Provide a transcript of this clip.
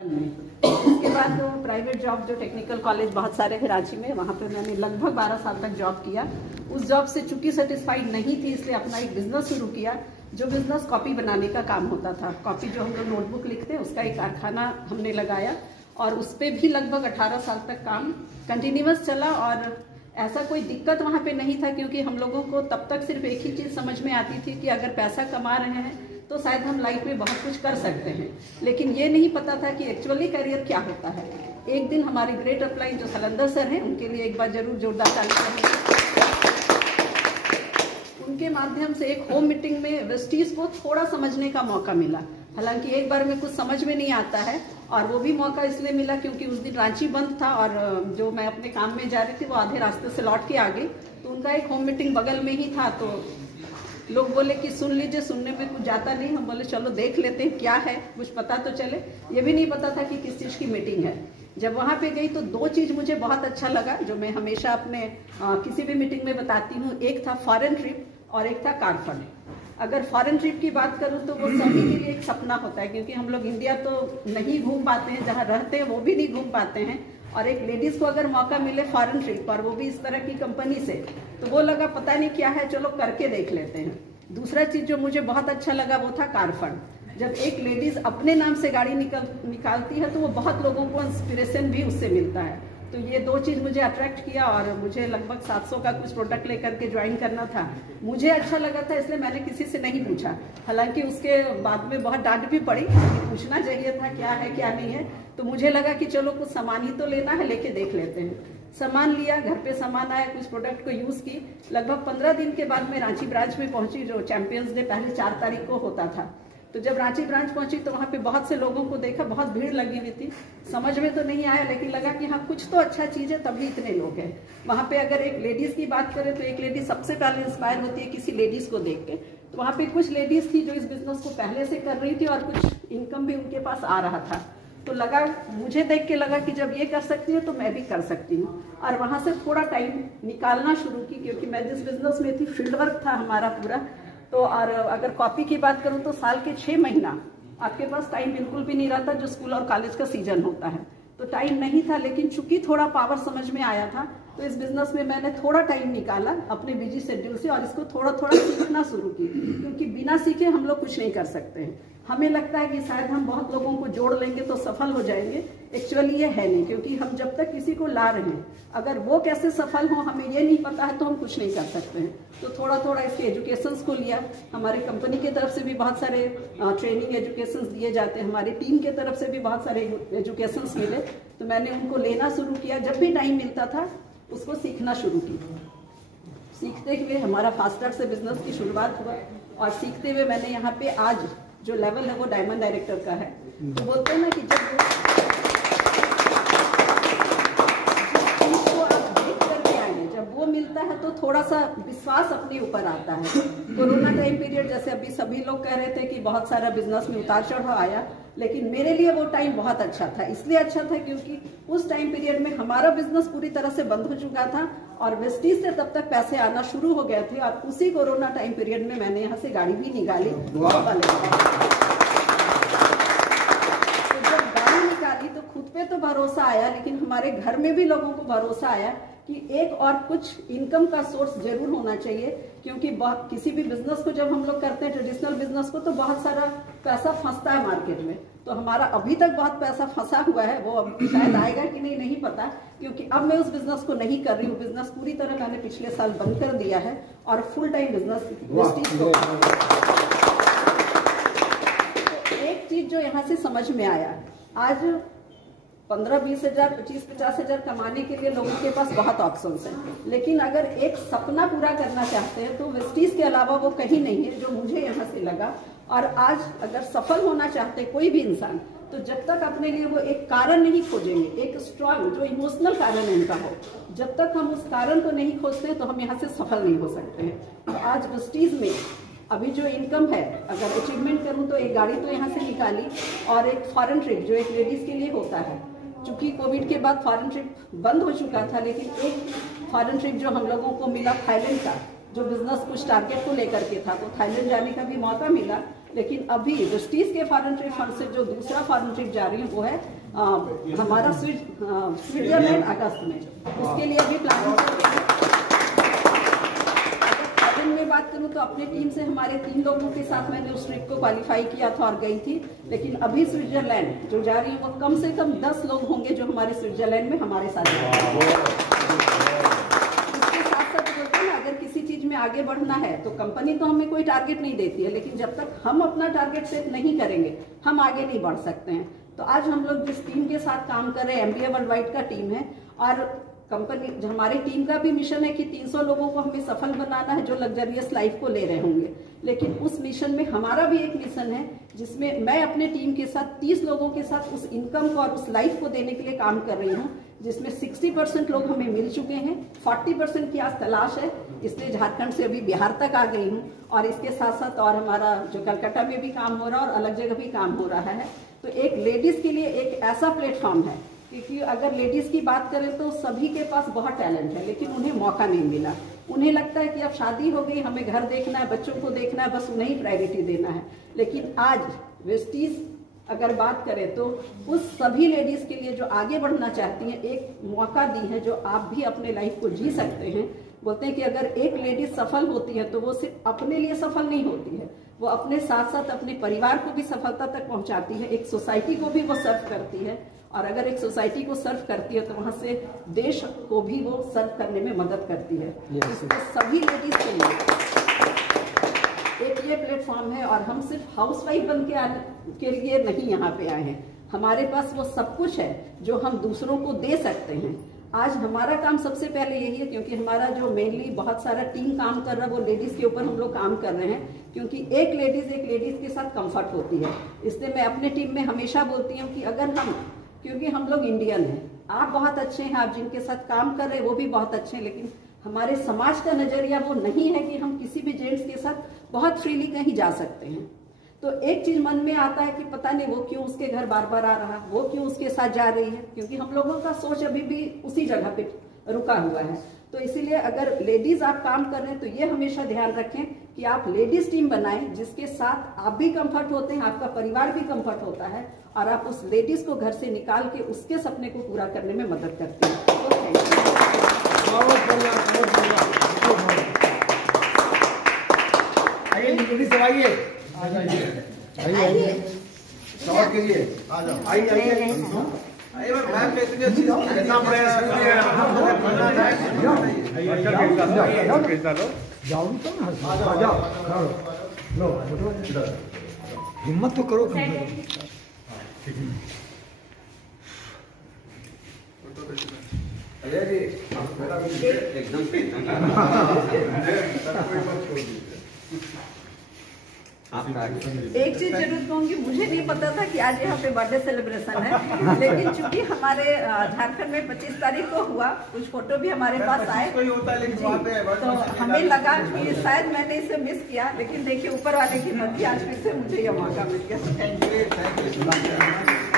उसके बाद तो प्राइवेट जॉब जो टेक्निकल कॉलेज बहुत सारे हैं रांची में, वहाँ पे मैंने लगभग 12 साल तक जॉब किया। उस जॉब से चूंकि सेटिस्फाइड नहीं थी, इसलिए अपना एक बिजनेस शुरू किया। जो बिजनेस कॉपी बनाने का काम होता था, कॉपी जो हम लोग नोटबुक लिखते हैं उसका एक कारखाना हमने लगाया और उस पर भी लगभग 18 साल तक काम कंटिन्यूअस चला। और ऐसा कोई दिक्कत वहाँ पे नहीं था, क्योंकि हम लोगों को तब तक सिर्फ एक ही चीज़ समझ में आती थी कि अगर पैसा कमा रहे हैं तो शायद हम लाइफ में बहुत कुछ कर सकते हैं, लेकिन ये नहीं पता था कि एक्चुअली करियर क्या होता है। एक दिन हमारे ग्रेट अपलाइन जो सलंदर सर हैं, उनके लिए एक बार जरूर जोरदार ताली करेंगे। उनके माध्यम से एक होम मीटिंग में वेस्टीज को थोड़ा समझने का मौका मिला। हालांकि एक बार में कुछ समझ में नहीं आता है, और वो भी मौका इसलिए मिला क्योंकि उस दिन रांची बंद था और जो मैं अपने काम में जा रही थी वो आधे रास्ते से लौट के आ गई। तो उनका एक होम मीटिंग बगल में ही था, तो लोग बोले कि सुन लीजिए, सुनने में कुछ जाता नहीं। हम बोले चलो देख लेते हैं क्या है, कुछ पता तो चले। ये भी नहीं पता था कि किस चीज़ की मीटिंग है। जब वहाँ पे गई तो दो चीज़ मुझे बहुत अच्छा लगा, जो मैं हमेशा अपने किसी भी मीटिंग में बताती हूँ। एक था फॉरेन ट्रिप और एक था कार फंड। अगर फॉरेन ट्रिप की बात करूँ तो वो सभी के लिए एक सपना होता है, क्योंकि हम लोग इंडिया तो नहीं घूम पाते हैं, जहाँ रहते हैं वो भी नहीं घूम पाते हैं। और एक लेडीज को अगर मौका मिले फॉरेन ट्रिप पर, वो भी इस तरह की कंपनी से, तो वो लगा पता नहीं क्या है, चलो करके देख लेते हैं। दूसरा चीज जो मुझे बहुत अच्छा लगा वो था कार फंड। जब एक लेडीज अपने नाम से गाड़ी निकालती है तो वो बहुत लोगों को इंस्पिरेशन भी उससे मिलता है। तो ये दो चीज मुझे अट्रैक्ट किया, और मुझे लगभग 700 का कुछ प्रोडक्ट लेकर के ज्वाइन करना था। मुझे अच्छा लगा था, इसलिए मैंने किसी से नहीं पूछा। हालांकि उसके बाद में बहुत डांट भी पड़ी, पूछना चाहिए था क्या है क्या नहीं है। तो मुझे लगा कि चलो कुछ सामान ही तो लेना है, लेके देख लेते हैं। सामान लिया, घर पे सामान आया, कुछ प्रोडक्ट को यूज की। लगभग 15 दिन के बाद मैं रांची ब्रांच में पहुंची, जो चैंपियंस डे पहले 4 तारीख को होता था। तो जब रांची ब्रांच पहुंची तो वहाँ पे बहुत से लोगों को देखा, बहुत भीड़ लगी हुई थी। समझ में तो नहीं आया, लेकिन लगा कि हाँ कुछ तो अच्छा चीज है, तभी इतने लोग हैं वहाँ पे। अगर एक लेडीज की बात करें तो एक लेडीज सबसे पहले इंस्पायर होती है किसी लेडीज को देख के। तो वहाँ पे कुछ लेडीज थी जो इस बिजनेस को पहले से कर रही थी और कुछ इनकम भी उनके पास आ रहा था। तो लगा, मुझे देख के लगा कि जब ये कर सकती है तो मैं भी कर सकती हूँ। और वहाँ से थोड़ा टाइम निकालना शुरू की, क्योंकि मैं जिस बिजनेस में थी फील्ड वर्क था हमारा पूरा। तो और अगर कॉपी की बात करूँ तो साल के 6 महीना आपके पास टाइम बिल्कुल भी नहीं रहता, जो स्कूल और कॉलेज का सीजन होता है। तो टाइम नहीं था, लेकिन चूंकि थोड़ा पावर समझ में आया था तो इस बिजनेस में मैंने थोड़ा टाइम निकाला अपने बिजी शेड्यूल से, और इसको थोड़ा थोड़ा सीखना शुरू की। क्योंकि बिना सीखे हम लोग कुछ नहीं कर सकते हैं। हमें लगता है कि शायद हम बहुत लोगों को जोड़ लेंगे तो सफल हो जाएंगे, एक्चुअली ये है नहीं। क्योंकि हम जब तक किसी को ला रहे हैं, अगर वो कैसे सफल हो हमें ये नहीं पता है, तो हम कुछ नहीं कर सकते हैं। तो थोड़ा थोड़ा इसके एजुकेशंस को लिया। हमारे कंपनी की तरफ से भी बहुत सारे ट्रेनिंग एजुकेशंस दिए जाते हैं, हमारी टीम की तरफ से भी बहुत सारे एजुकेशंस मिले। तो मैंने उनको लेना शुरू किया, जब भी टाइम मिलता था उसको सीखना शुरू किया। सीखते हुए हमारा फास्ट ट्रैक से बिजनेस की शुरुआत हुआ, और सीखते हुए मैंने यहाँ पे आज जो लेवल है वो डायमंड डायरेक्टर का है। तो बोलते हैं ना कि जब इसको आप देख करके आए, जब वो मिलता है तो थोड़ा सा विश्वास अपने ऊपर आता है। कोरोना टाइम पीरियड, जैसे अभी सभी लोग कह रहे थे कि बहुत सारा बिजनेस में उतार चढ़ाव आया, लेकिन मेरे लिए वो टाइम बहुत अच्छा था। इसलिए अच्छा था क्योंकि उस टाइम पीरियड में हमारा बिजनेस पूरी तरह से बंद हो चुका था और वेस्टीज से तब तक पैसे आना शुरू हो गए थे। और उसी कोरोना टाइम पीरियड में मैंने यहाँ से गाड़ी भी निकाली। तो जब गाड़ी निकाली तो खुद पे तो भरोसा आया, लेकिन हमारे घर में भी लोगों को भरोसा आया कि एक और कुछ इनकम का सोर्स जरूर होना चाहिए। क्योंकि किसी भी बिजनेस को जब हम लोग करते हैं, ट्रेडिशनल बिजनेस को, तो बहुत सारा पैसा फंसता है मार्केट में। तो हमारा अभी तक बहुत पैसा फंसा हुआ है, वो अब शायद आएगा कि नहीं पता। क्योंकि अब मैं उस बिजनेस को नहीं कर रही हूँ। बिजनेस पूरी तरह मैंने पिछले साल बंद कर दिया है और फुल टाइम बिजनेस वेस्टीज को। तो एक चीज जो यहाँ से समझ में आया, आज 15-20 हजार 25-50 हजार कमाने के लिए लोगों के पास बहुत ऑप्शंस हैं, लेकिन अगर एक सपना पूरा करना चाहते हैं तो वेस्टीज के अलावा वो कहीं नहीं है, जो मुझे यहाँ से लगा। और आज अगर सफल होना चाहते कोई भी इंसान, तो जब तक अपने लिए वो एक कारण नहीं खोजेंगे, एक स्ट्रॉन्ग जो इमोशनल कारण उनका हो, जब तक हम उस कारण को नहीं खोजते तो हम यहाँ से सफल नहीं हो सकते हैं। तो आज वेस्टीज में अभी जो इनकम है, अगर अचीवमेंट करूँ तो एक गाड़ी तो यहाँ से निकाली, और एक फॉरेन ट्रिप जो एक लेडीज के लिए होता है। चूंकि कोविड के बाद फॉरेन ट्रिप बंद हो चुका था, लेकिन एक फॉरेन ट्रिप जो हम लोगों को मिला थाईलैंड का, जो बिजनेस कुछ टारगेट को लेकर के था, तो थाईलैंड जाने का भी मौका मिला। लेकिन अभी वेस्टीज के फॉरेन ट्रेड फंड से जो दूसरा फॉरेन ट्रिप जा रही है वो है हमारा स्विट्जरलैंड अगस्त में, उसके लिए अभी प्लानिंग चल रही है। अगर में बात करूं तो अपने टीम से हमारे 3 लोगों के साथ मैंने उस ट्रिप को क्वालिफाई किया था और गई थी, लेकिन अभी स्विट्जरलैंड जो जा रही है वो कम से कम 10 लोग होंगे जो हमारे स्विट्जरलैंड में हमारे साथ। किसी चीज में आगे बढ़ना है तो कंपनी तो हमें कोई टारगेट नहीं देती है, लेकिन जब तक हम अपना टारगेट सेट नहीं करेंगे हम आगे नहीं बढ़ सकते हैं। तो आज हम लोग जिस टीम के साथ काम कर रहे हैं MBA वर्ल्ड वाइड का टीम है, और कंपनी हमारी टीम का भी मिशन है कि 300 लोगों को हमें सफल बनाना है जो लग्जरियस लाइफ को ले रहे होंगे। लेकिन उस मिशन में हमारा भी एक मिशन है जिसमें मैं अपने टीम के साथ 30 लोगों के साथ उस इनकम को और उस लाइफ को देने के लिए काम कर रही हूँ, जिसमें 60% लोग हमें मिल चुके हैं, 40% की आज तलाश है, इसलिए झारखंड से अभी बिहार तक आ गई हूँ। और इसके साथ साथ और हमारा जो कलकत्ता में भी काम हो रहा है और अलग जगह भी काम हो रहा है। तो एक लेडीज के लिए एक ऐसा प्लेटफॉर्म है, क्योंकि अगर लेडीज की बात करें तो सभी के पास बहुत टैलेंट है, लेकिन उन्हें मौका नहीं मिला। उन्हें लगता है कि अब शादी हो गई, हमें घर देखना है, बच्चों को देखना है, बस उन्हें ही प्रायोरिटी देना है। लेकिन आज वेस्टीज अगर बात करें तो उस सभी लेडीज के लिए जो आगे बढ़ना चाहती हैं एक मौका दी है, जो आप भी अपने लाइफ को जी सकते हैं। बोलते हैं कि अगर एक लेडीज सफल होती है तो वो सिर्फ अपने लिए सफल नहीं होती है, वो अपने साथ साथ अपने परिवार को भी सफलता तक पहुंचाती है, एक सोसाइटी को भी वो सर्व करती है। और अगर एक सोसाइटी को सर्व करती है तो वहां से देश को भी वो सर्व करने में मदद करती है। इसलिए सभी लेडीज के लिए एक ये प्लेटफॉर्म है। और हम सिर्फ हाउसवाइफ बन के लिए नहीं यहाँ पे आए हैं, हमारे पास वो सब कुछ है जो हम दूसरों को दे सकते हैं। आज हमारा काम सबसे पहले यही है, क्योंकि हमारा जो मेनली बहुत सारा टीम काम कर रहा है वो लेडीज के ऊपर हम लोग काम कर रहे हैं, क्योंकि एक लेडीज के साथ कंफर्ट होती है। इसलिए मैं अपने टीम में हमेशा बोलती हूँ कि अगर क्योंकि हम लोग इंडियन हैं, आप बहुत अच्छे हैं, आप जिनके साथ काम कर रहे हैं वो भी बहुत अच्छे हैं, लेकिन हमारे समाज का नजरिया वो नहीं है कि हम किसी भी जेंट्स के साथ बहुत फ्रीली कहीं जा सकते हैं। तो एक चीज मन में आता है कि पता नहीं वो क्यों उसके घर बार बार आ रहा, वो क्यों उसके साथ जा रही है, क्योंकि हम लोगों का सोच अभी भी उसी जगह पे रुका हुआ है। तो इसीलिए अगर लेडीज आप काम कर रहे हैं तो ये हमेशा ध्यान रखें कि आप लेडीज टीम बनाएं जिसके साथ आप भी कंफर्ट होते हैं, आपका परिवार भी कंफर्ट होता है, और आप उस लेडीज को घर से निकाल के उसके सपने को पूरा करने में मदद करते हैं। तो आइए सवाल कीजिए, आइए हिम्मत तो करो। एक चीज जरूर कहूंगी, मुझे नहीं पता था कि आज यहाँ पे बर्थडे सेलिब्रेशन है, लेकिन चूंकि हमारे झारखंड में 25 तारीख को हुआ, कुछ फोटो भी हमारे पास आए, तो हमें लगा कि शायद मैंने इसे मिस किया, लेकिन देखिए ऊपर वाले की मर्जी, आज फिर से मुझे यह मौका मिल गया। Thank you.